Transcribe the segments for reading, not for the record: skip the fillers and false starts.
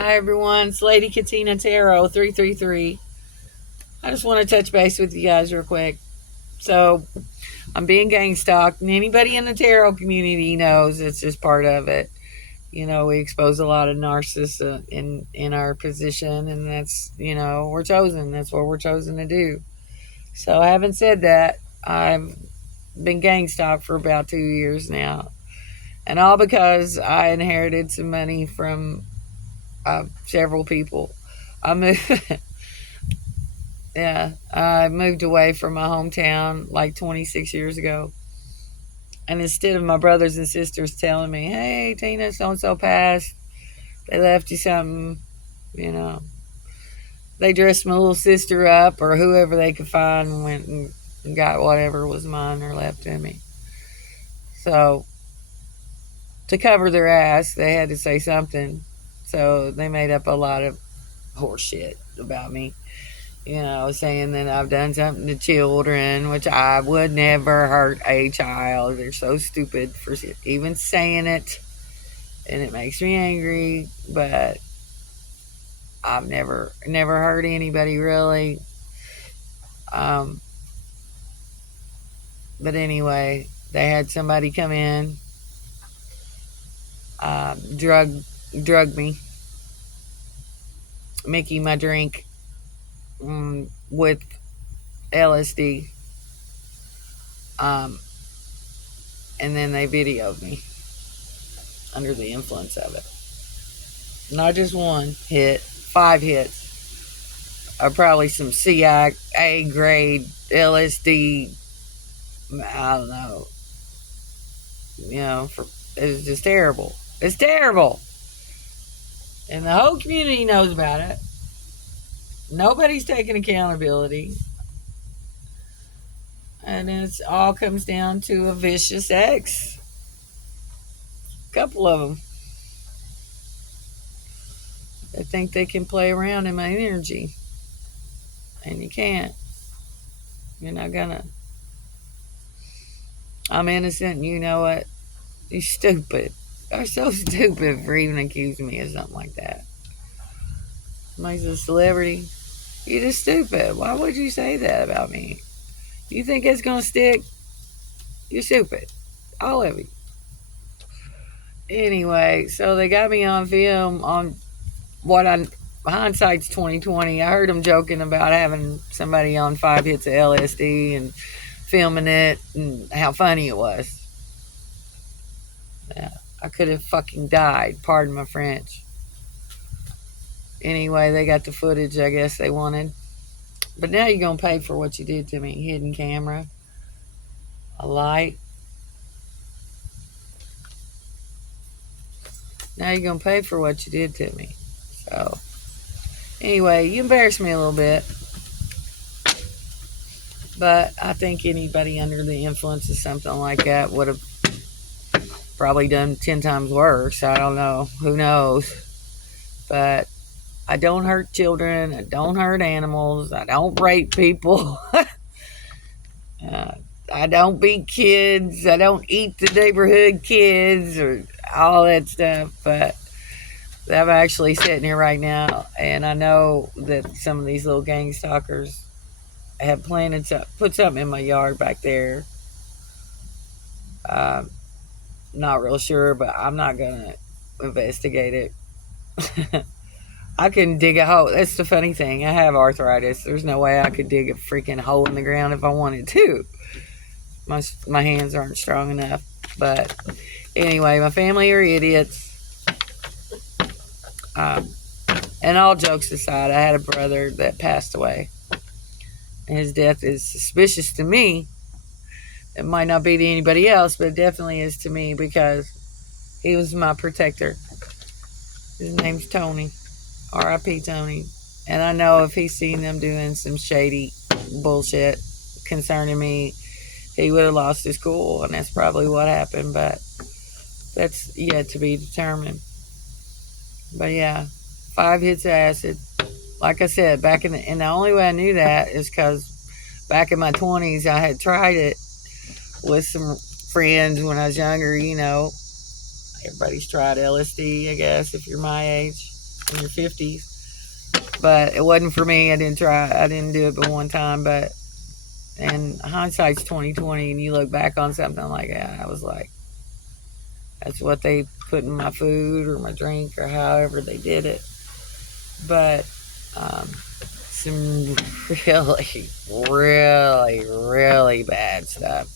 Hi everyone, it's Lady Katina Tarot 333. I just want to touch base with you guys real quick. So, I'm being gang stalked, and anybody in the tarot community knows it's just part of it. We expose a lot of narcissists in our position, and that's we're chosen. That's what we're chosen to do. So, having said that, I've been gang stalked for about 2 years now, and all because I inherited some money from several people. I moved. Yeah, I moved away from my hometown like 26 years ago. And instead of my brothers and sisters telling me, hey, Tina, so and so passed, they left you something, you know, they dressed my little sister up or whoever they could find and went and got whatever was mine or left to me. So, to cover their ass, they had to say something. So, they made up a lot of horse shit about me. Saying that I've done something to children, which I would never hurt a child. They're so stupid for even saying it, and it makes me angry. But I've never hurt anybody really. Um, but anyway, they had somebody come in, drug me, Mickey my drink with LSD, um, and then they videoed me under the influence of it. Not just one hit, 5 hits of probably some CIA grade LSD. I don't know. It was just terrible. It's terrible. And the whole community knows about it. Nobody's taking accountability. And it all comes down to a vicious ex. A couple of them. They think they can play around in my energy. And you can't. You're not gonna. I'm innocent, and you know it. You're stupid. You're so stupid for even accusing me of something like that. Somebody's a celebrity. You're just stupid. Why would you say that about me? You think it's gonna stick? You're stupid. All of you. Anyway, so they got me on film on what I hindsight's 2020. I heard them joking about having somebody on 5 hits of LSD and filming it and how funny it was. Yeah, I could have fucking died. Pardon my French. Anyway, they got the footage I guess they wanted. But now you're going to pay for what you did to me. Hidden camera, a light. Now you're going to pay for what you did to me. So, anyway, you embarrassed me a little bit. But I think anybody under the influence of something like that would have probably done 10 times worse. I don't know. Who knows? But I don't hurt children. I don't hurt animals. I don't rape people. I don't beat kids. I don't eat the neighborhood kids or all that stuff. But I'm actually sitting here right now, and I know that some of these little gang stalkers have put something in my yard back there. Um, Not real sure, but I'm not gonna investigate it. I can dig a hole. That's the funny thing. I have arthritis. There's no way I could dig a freaking hole in the ground if I wanted to. My hands aren't strong enough. But anyway, my family are idiots. Um, and all jokes aside, I had a brother that passed away. And his death is suspicious to me. It might not be to anybody else, but it definitely is to me because he was my protector. His name's Tony. R.I.P. Tony. And I know if he's seen them doing some shady bullshit concerning me, he would have lost his cool, and that's probably what happened, but that's yet to be determined. But yeah, 5 hits of acid. Like I said, and the only way I knew that is because back in my 20s, I had tried it with some friends when I was younger. Everybody's tried LSD, I guess, if you're my age. in your 50s. But it wasn't for me. I didn't try. I didn't do it but one time. But and hindsight's 2020, and you look back on something like that. I was like, that's what they put in my food or my drink or however they did it. But some really, really, really bad stuff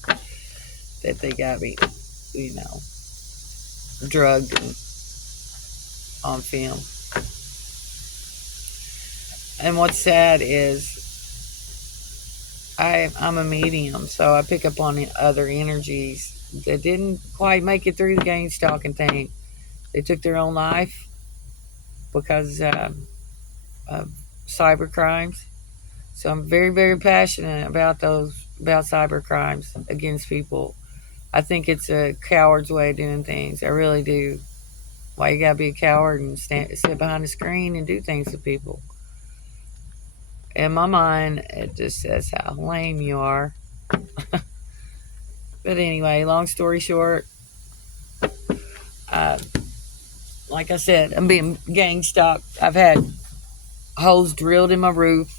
that they got me, drugged and on film. And what's sad is I'm a medium, so I pick up on the other energies that didn't quite make it through the gang stalking thing. They took their own life because of cyber crimes. So I'm very, very passionate about cyber crimes against people. I think it's a coward's way of doing things. I really do. Why you gotta be a coward and sit behind a screen and do things to people? In my mind, it just says how lame you are. But anyway, long story short, uh, like I said, I'm being gang stalked. I've had holes drilled in my roof.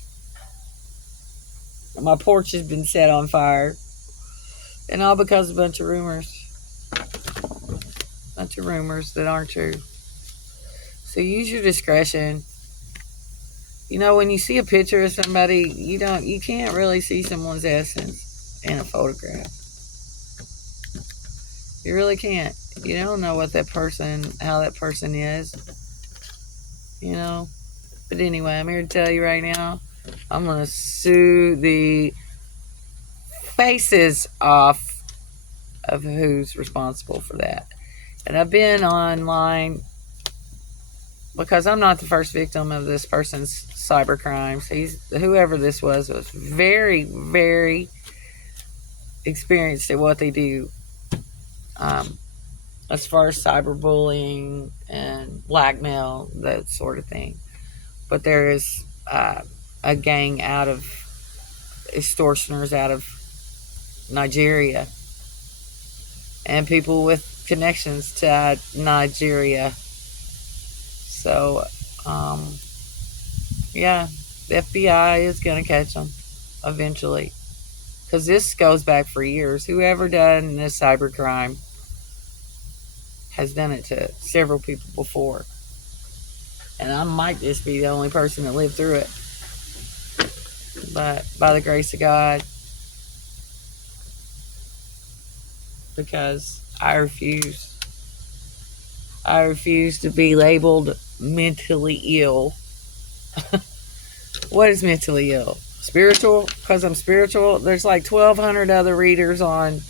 My porch has been set on fire. And all because of a bunch of rumors. A bunch of rumors that aren't true. So use your discretion. When you see a picture of somebody, you can't really see someone's essence in a photograph. You really can't. You don't know how that person is. But anyway, I'm here to tell you right now, I'm going to sue the faces off of who's responsible for that. And I've been online because I'm not the first victim of this person's cyber crimes. Whoever this was very, very experienced at what they do. As far as cyberbullying and blackmail, that sort of thing. But there is a gang out of extortioners out of Nigeria and people with connections to Nigeria. So, yeah, the FBI is going to catch them eventually. Because this goes back for years. Whoever done this cybercrime has done it to several people before. And I might just be the only person that lived through it. But by the grace of God, because I refuse to be labeled mentally ill. What is mentally ill? Spiritual? Because I'm spiritual? There's like 1,200 other readers on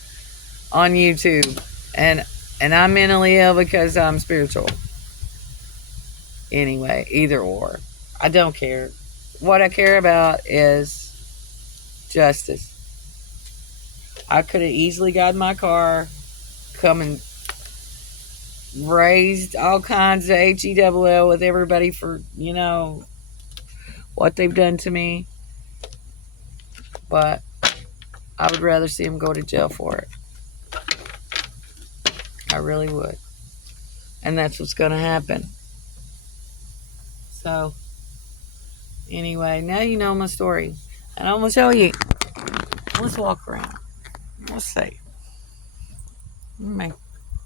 YouTube. And I'm mentally ill because I'm spiritual. Anyway, either or. I don't care. What I care about is justice. I could have easily got in my car, come and raised all kinds of HELL with everybody for, what they've done to me. But I would rather see them go to jail for it. I really would. And that's what's going to happen. So, anyway, now you know my story. And I'm going to tell you. Let's walk around. Let's see. Let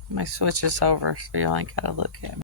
me switch this over so you ain't got to look at me.